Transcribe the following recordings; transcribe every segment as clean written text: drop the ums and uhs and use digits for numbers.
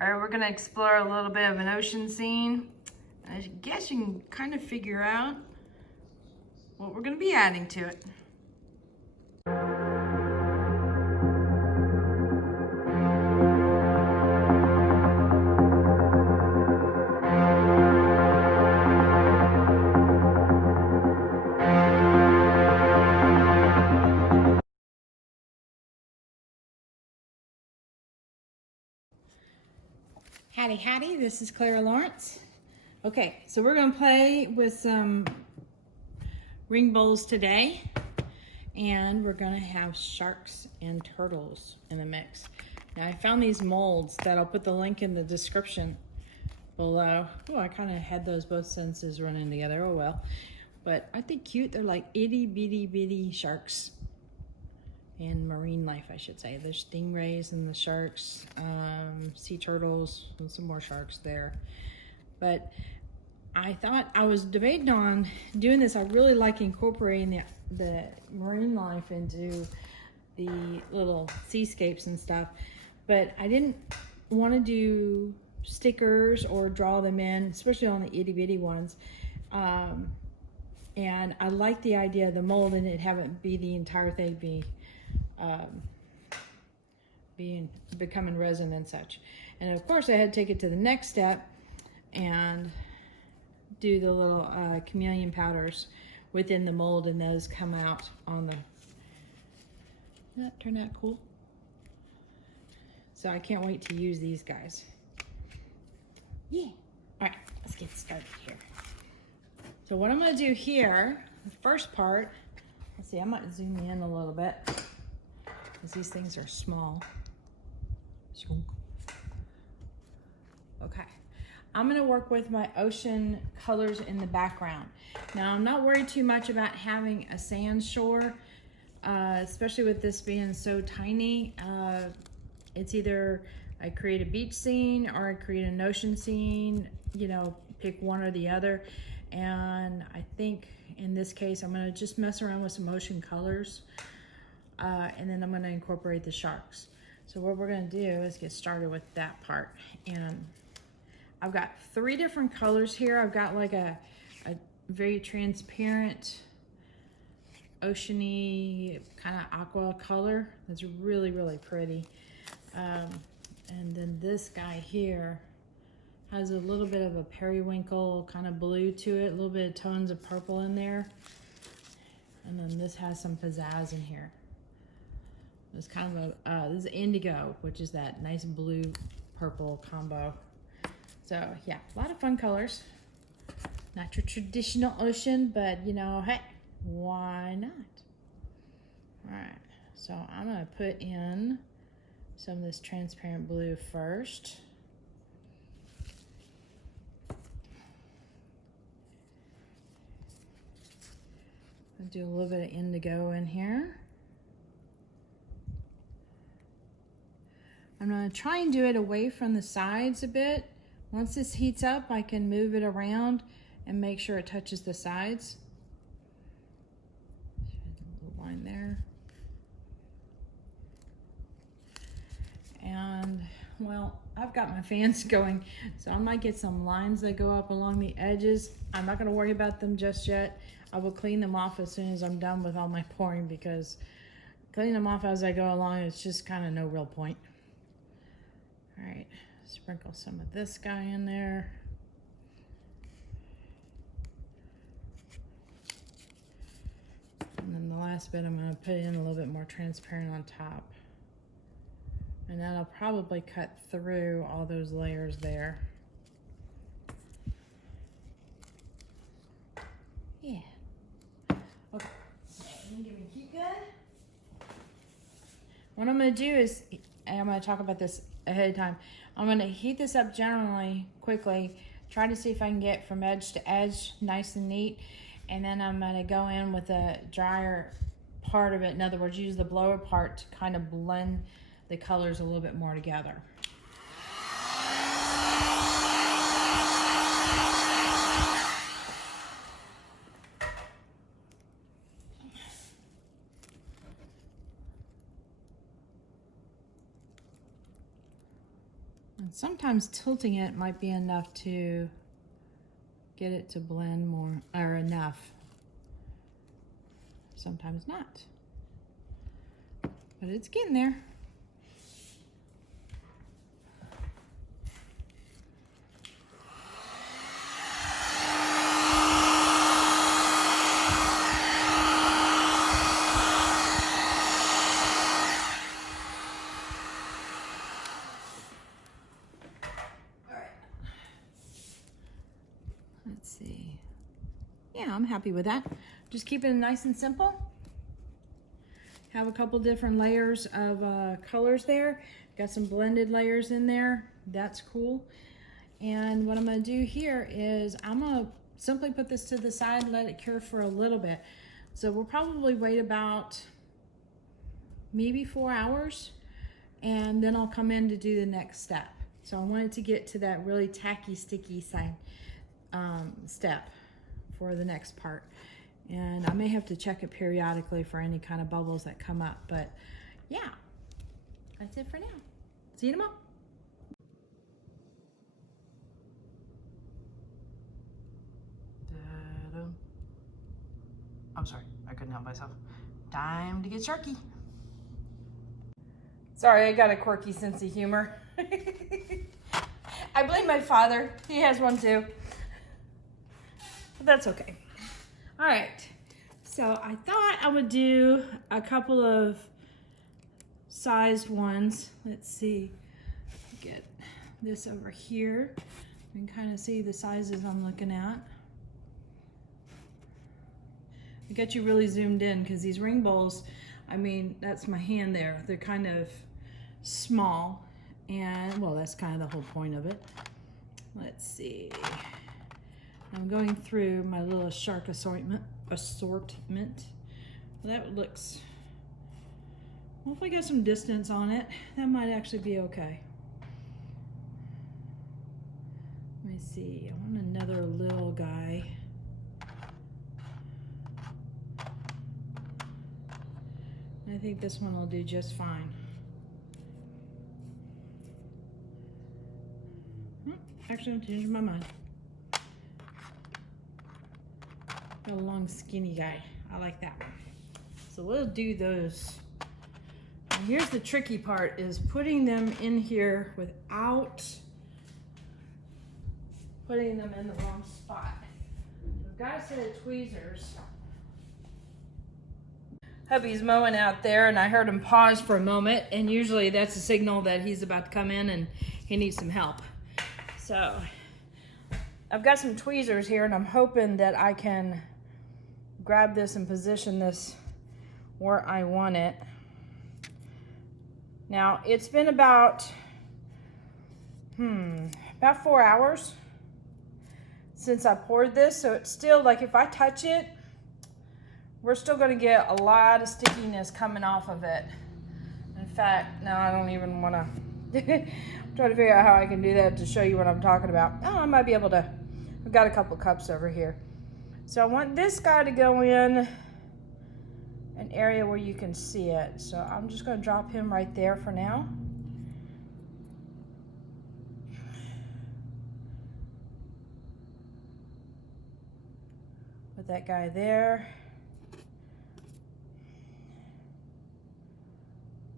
All right, we're gonna explore a little bit of an ocean scene. And I guess you can kind of figure out what we're gonna be adding to it. Howdy Howdy, this is Clara Lawrence. Okay, so we're gonna play with some ring bowls today, and we're gonna have sharks and turtles in the mix. Now I found these molds that I'll put the link in the description below. Oh, I kind of had those both senses running together, oh well. But aren't they cute? They're like itty bitty sharks. And marine life, I should say. There's stingrays and the sharks, sea turtles, and some more sharks there. But I thought, I was debating on doing this. I really like incorporating the marine life into the little seascapes and stuff. But I didn't want to do stickers or draw them in, especially on the itty bitty ones. And I like the idea of the mold and it having be the entire thing becoming resin and such. And of course I had to take it to the next step and do the little chameleon powders within the mold, and those come out on the, that turned out cool. So I can't wait to use these guys. Yeah. All right, let's get started here. So what I'm gonna do here, the first part, let's see, I might zoom in a little bit, because these things are small. Okay, I'm gonna work with my ocean colors in the background. Now, I'm not worried too much about having a sand shore, especially with this being so tiny. It's either I create a beach scene or I create an ocean scene, you know, pick one or the other. And I think in this case, I'm gonna just mess around with some ocean colors. And then I'm going to incorporate the sharks. So what we're going to do is get started with that part. And I've got 3 different colors here. I've got like a very transparent oceany kind of aqua color that's really pretty. And then this guy here has a little bit of a periwinkle kind of blue to it, a little bit of tones of purple in there. And then this has some pizzazz in here. It's kind of a, this is indigo, which is that nice blue purple combo. So yeah, a lot of fun colors. Not your traditional ocean, but you know, hey, why not? All right, so I'm gonna put in some of this transparent blue first. I'll do a little bit of indigo in here. I'm going to try and do it away from the sides a bit. Once this heats up, I can move it around and make sure it touches the sides. A little line there. And, well, I've got my fans going, so I might get some lines that go up along the edges. I'm not going to worry about them just yet. I will clean them off as soon as I'm done with all my pouring, because cleaning them off as I go along, it's just kind of no real point. All right, sprinkle some of this guy in there. And then the last bit, I'm going to put in a little bit more transparent on top. And that'll probably cut through all those layers there. Yeah. Okay, give me heat gun. What I'm going to do is, and I'm going to talk about this ahead of time, I'm going to heat this up generally quickly, try to see if I can get from edge to edge nice and neat, and then I'm going to go in with a drier part of it. In other words, use the blower part to kind of blend the colors a little bit more together. sometimes tilting it might be enough to get it to blend more, or enough. Sometimes not. But it's getting there. Let's see. Yeah, I'm happy with that. Just keep it nice and simple. Have a couple different layers of colors there. Got some blended layers in there. That's cool. And what I'm gonna do here is I'm gonna simply put this to the side, let it cure for a little bit. So we'll probably wait about maybe 4 hours, and then I'll come in to do the next step. So I wanted to get to that really tacky, sticky side step for the next part. And I may have to check it periodically for any kind of bubbles that come up, but yeah, that's it for now. See you tomorrow. I'm sorry, I couldn't help myself. Time to get Sharky. Sorry, I got a quirky sense of humor. I blame my father. He has one too. But that's okay. All right, so I thought I would do a couple of sized ones. Let's see, get this over here. You can kind of see the sizes I'm looking at. I got you really zoomed in because these ring bowls, I mean, that's my hand there. They're kind of small, and well, that's kind of the whole point of it. Let's see. I'm going through my little shark assortment. Well, that looks, well, if I got some distance on it, that might actually be okay. Let me see, I want another little guy. I think this one will do just fine. Actually, I'm changing my mind. Got a long, skinny guy. I like that one. So we'll do those. And here's the tricky part, is putting them in here without putting them in the wrong spot. I've got a set of tweezers. Hubby's mowing out there, and I heard him pause for a moment, and usually that's a signal that he's about to come in and he needs some help. So I've got some tweezers here, and I'm hoping that I can grab this and position this where I want it. Now, it's been about 4 hours since I poured this, so it's still, like, if I touch it, we're still going to get a lot of stickiness coming off of it. In fact, now I don't even want to try to figure out how I can do that to show you what I'm talking about. Oh, I might be able to. I've got a couple cups over here. So I want this guy to go in an area where you can see it. So I'm just going to drop him right there for now. Put that guy there.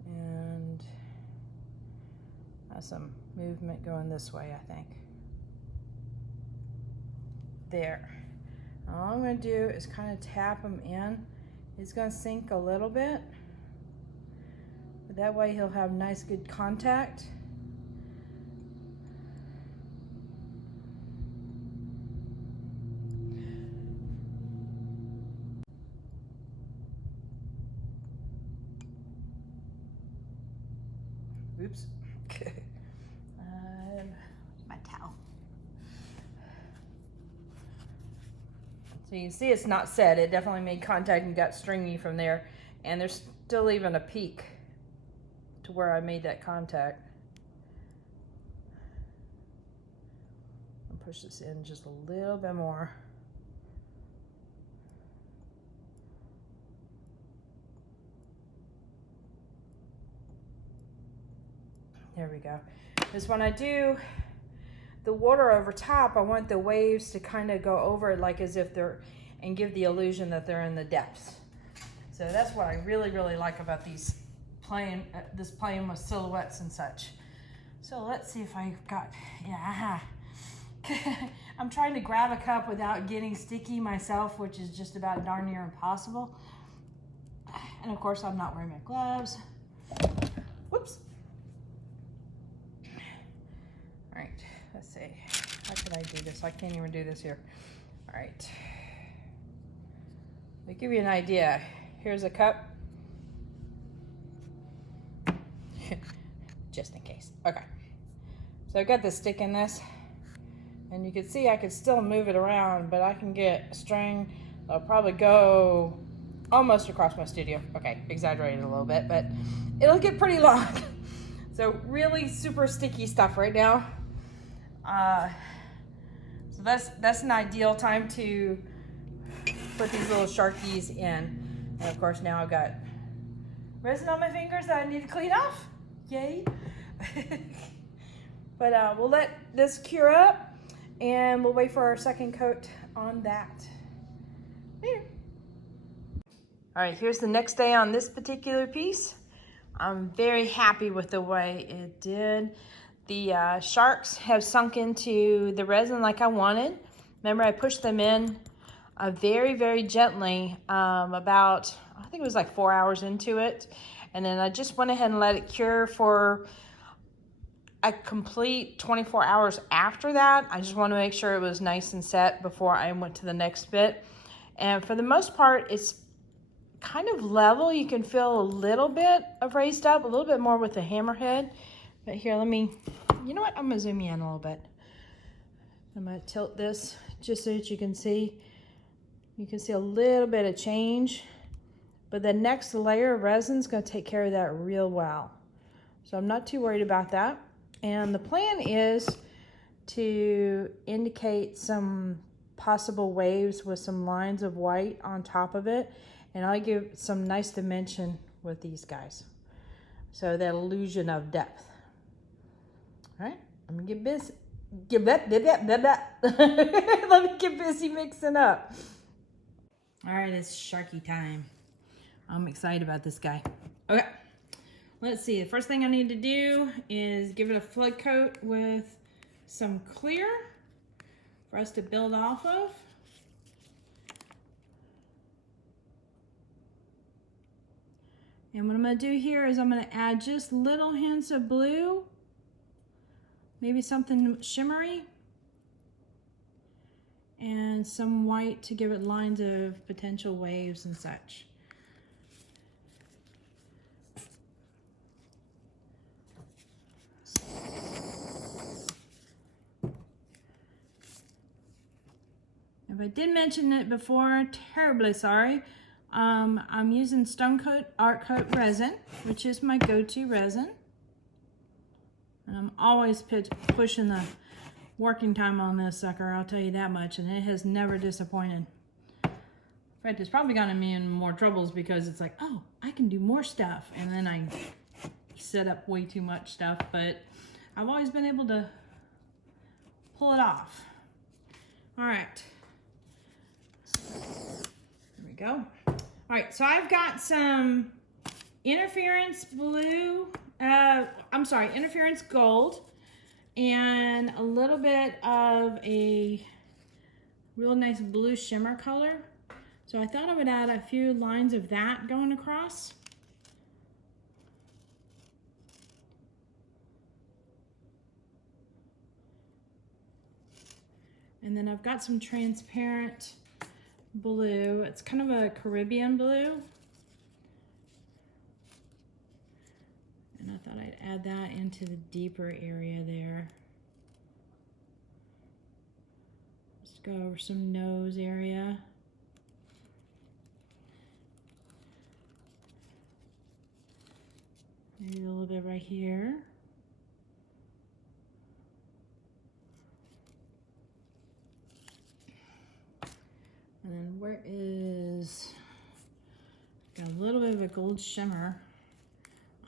And some movement going this way, I think. There. All I'm going to do is kind of tap him in. He's going to sink a little bit, but that way he'll have nice, good contact. Oops. My towel. So you can see it's not set. It definitely made contact and got stringy from there. And there's still even a peak to where I made that contact. I'll push this in just a little bit more. There we go. Because when I do the water over top, I want the waves to kind of go over it like as if they're, and give the illusion that they're in the depths. So that's what I really, really like about these playing with silhouettes and such. So let's see if I've got, yeah. I'm trying to grab a cup without getting sticky myself, which is just about darn near impossible. And of course, I'm not wearing my gloves. Whoops. All right, let's see. How could I do this? I can't even do this here. All right. To give you an idea, here's a cup. Just in case. Okay. So I've got the stick in this. And you can see I could still move it around, but I can get a string that'll probably go almost across my studio. Okay, exaggerated a little bit, but it'll get pretty long. So really super sticky stuff right now. So that's an ideal time to put these little Sharkies in. And of course now I've got resin on my fingers that I need to clean off. Yay. But we'll let this cure up. And we'll wait for our second coat on that. There. All right, here's the next day on this particular piece. I'm very happy with the way it did. The sharks have sunk into the resin like I wanted. Remember, I pushed them in very, very gently about, I think it was like 4 hours into it. And then I just went ahead and let it cure for a complete 24 hours after that. I just want to make sure it was nice and set before I went to the next bit. And for the most part, it's kind of level. You can feel a little bit of raised up, a little bit more with the hammerhead. But here, let me, you know what? I'm gonna zoom you in a little bit. I'm gonna tilt this just so that you can see. You can see a little bit of change, but the next layer of resin is gonna take care of that real well. So I'm not too worried about that. And the plan is to indicate some possible waves with some lines of white on top of it. And I'll give some nice dimension with these guys. So that illusion of depth. All right, I'm gonna get busy. Let me get busy mixing up. All right, it's Sharky time. I'm excited about this guy. Okay. Let's see, the first thing I need to do is give it a flood coat with some clear for us to build off of. And what I'm gonna do here is I'm gonna add just little hints of blue, maybe something shimmery, and some white to give it lines of potential waves and such. If I did mention it before, terribly sorry. I'm using Stone Coat Art Coat resin, which is my go-to resin. And I'm always pushing the working time on this sucker, I'll tell you that much, and it has never disappointed. In fact, it's probably gotten me in more troubles because it's like, oh, I can do more stuff, and then I set up way too much stuff, but I've always been able to pull it off. All right. There we go. All right, so I've got some interference blue, interference gold, and a little bit of a real nice blue shimmer color. So I thought I would add a few lines of that going across. And then I've got some transparent blue. It's kind of a Caribbean blue. And I thought I'd add that into the deeper area there. Just go over some nose area. Maybe a little bit right here. And then where is, got a little bit of a gold shimmer.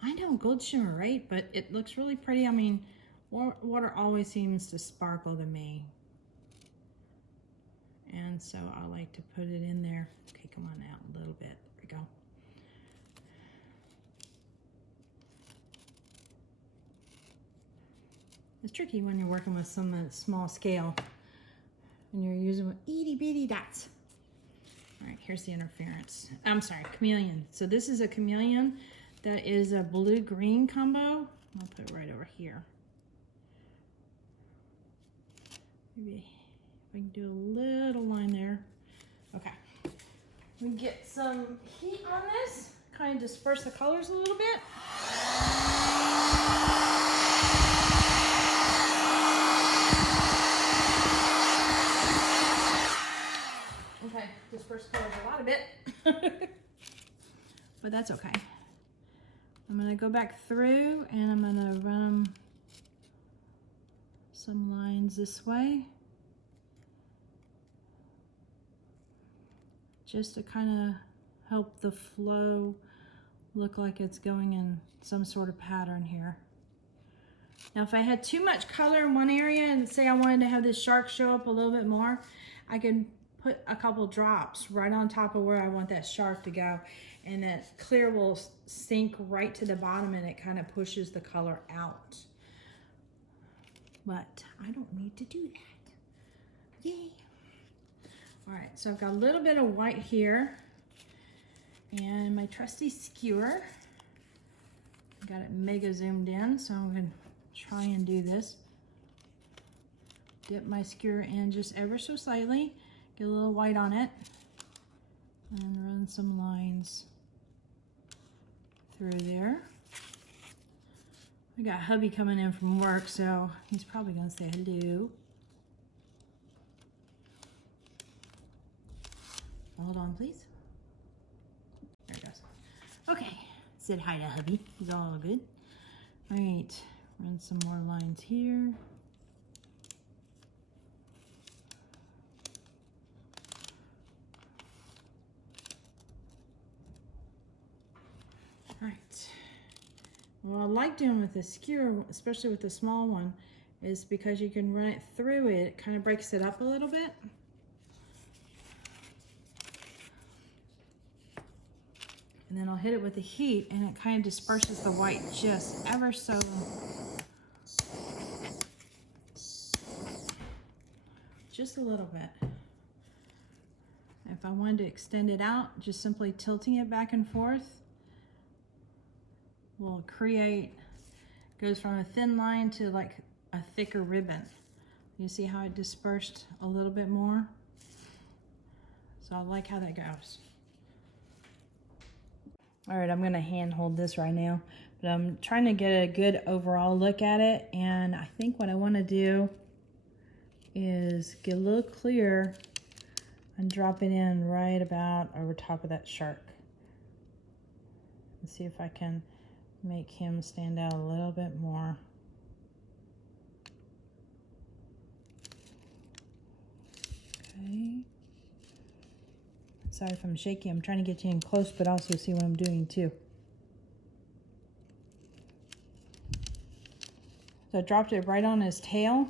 I know no gold shimmer, right? But it looks really pretty. I mean, water always seems to sparkle to me. And so I like to put it in there. Okay, come on out a little bit. There we go. It's tricky when you're working with some small scale and you're using itty bitty dots. All right, here's the interference. I'm sorry, chameleon. So this is a chameleon that is a blue-green combo. I'll put it right over here. Maybe we can do a little line there. Okay. We get some heat on this, kind of disperse the colors a little bit. Okay, disperse colors a lot of it. But that's okay. I'm gonna go back through and I'm gonna run some lines this way. Just to kind of help the flow look like it's going in some sort of pattern here. Now if I had too much color in one area and say I wanted to have this shark show up a little bit more, I could put a couple drops right on top of where I want that shark to go, and that clear will sink right to the bottom and it kind of pushes the color out. But I don't need to do that. Yay! All right, so I've got a little bit of white here and my trusty skewer. I got it mega zoomed in, so I'm gonna try and do this. Dip my skewer in just ever so slightly, get a little white on it, and run some lines through there. We got hubby coming in from work, so he's probably gonna say hello. Hold on, please. There it goes. Okay, said hi to hubby. He's all good. All right, run some more lines here. All right. What I like doing with the skewer, especially with the small one, is because you can run it through it, it kind of breaks it up a little bit. And then I'll hit it with the heat and it kind of disperses the white just ever so. Just a little bit. If I wanted to extend it out, just simply tilting it back and forth will create, goes from a thin line to like a thicker ribbon. You see how it dispersed a little bit more? So I like how that goes. All right, I'm gonna hand hold this right now, but I'm trying to get a good overall look at it, and I think what I wanna do is get a little clear and drop it in right about over top of that shark. Let's see if I can make him stand out a little bit more. Okay. Sorry if I'm shaky. I'm trying to get you in close, but also see what I'm doing too. So I dropped it right on his tail,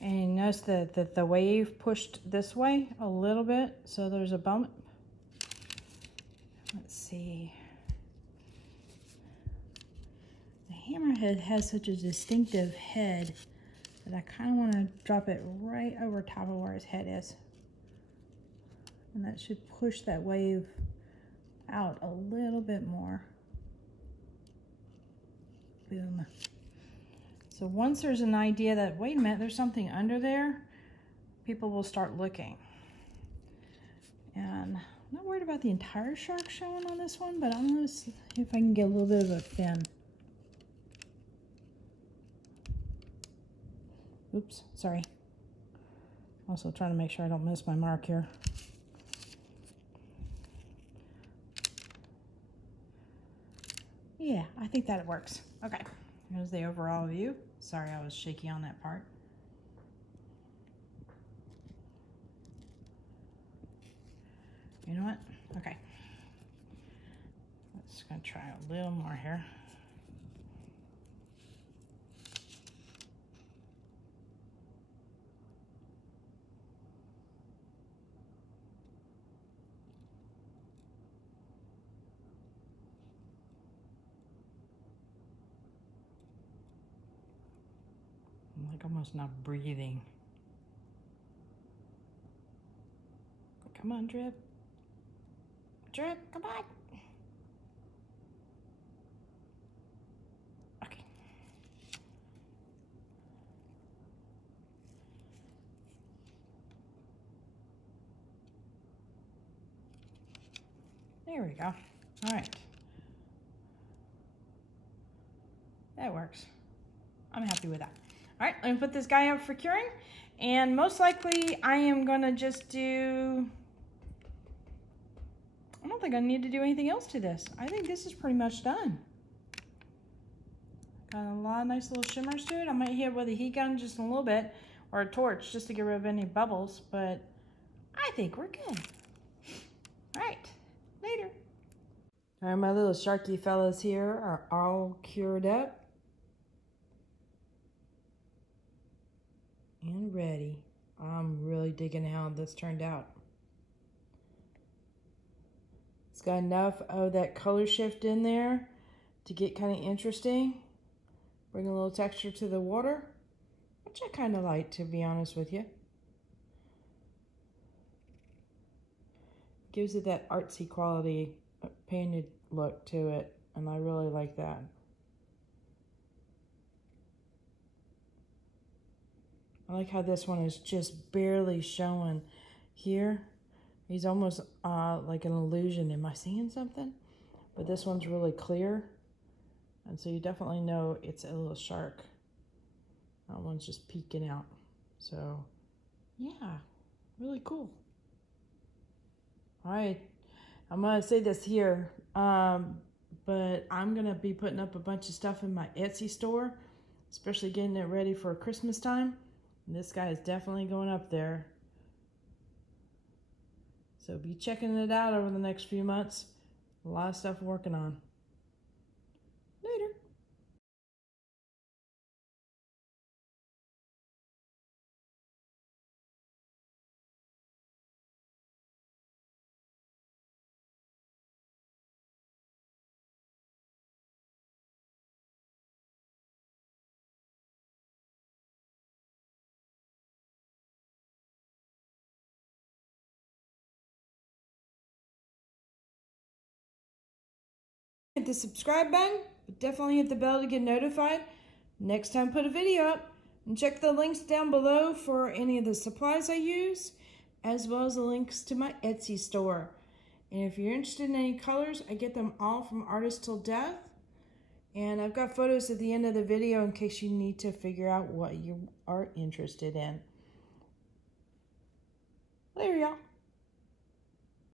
and you notice that the wave pushed this way a little bit, so there's a bump. Let's see. The hammerhead has such a distinctive head that I kind of want to drop it right over top of where his head is. And that should push that wave out a little bit more. Boom. So once there's an idea that, wait a minute, there's something under there, people will start looking. And I'm not worried about the entire shark showing on this one, but I'm gonna see if I can get a little bit of a fin. Oops, sorry. Also trying to make sure I don't miss my mark here. Yeah, I think that it works. Okay, here's the overall view. Sorry, I was shaky on that part. You know what? Okay. Just gonna try a little more here. I'm like almost not breathing. Come on, drip. Drip, come on. Okay. There we go. All right. That works. I'm happy with that. All right, let me put this guy up for curing. And most likely I am gonna just do, I don't think I need to do anything else to this. I think this is pretty much done. Got a lot of nice little shimmers to it. I might hit it with a heat gun just a little bit, or a torch just to get rid of any bubbles, but I think we're good. All right, later. All right, my little Sharky fellas here are all cured up and ready. I'm really digging how this turned out. It's got enough of that color shift in there to get kind of interesting. Bring a little texture to the water, which I kind of like, to be honest with you. Gives it that artsy quality, painted look to it, and I really like that. I like how this one is just barely showing here. He's almost like an illusion. Am I seeing something? But this one's really clear. And so you definitely know it's a little shark. That one's just peeking out. So yeah, really cool. All right, I'm gonna say this here, but I'm gonna be putting up a bunch of stuff in my Etsy store, especially getting it ready for Christmas time. And this guy is definitely going up there. So be checking it out over the next few months. A lot of stuff working on. Later. Hit the subscribe button, but definitely hit the bell to get notified next time I put a video up. And check the links down below for any of the supplies I use, as well as the links to my Etsy store. And if you're interested in any colors, I get them all from Artist Till Death. And I've got photos at the end of the video in case you need to figure out what you are interested in. Later, y'all.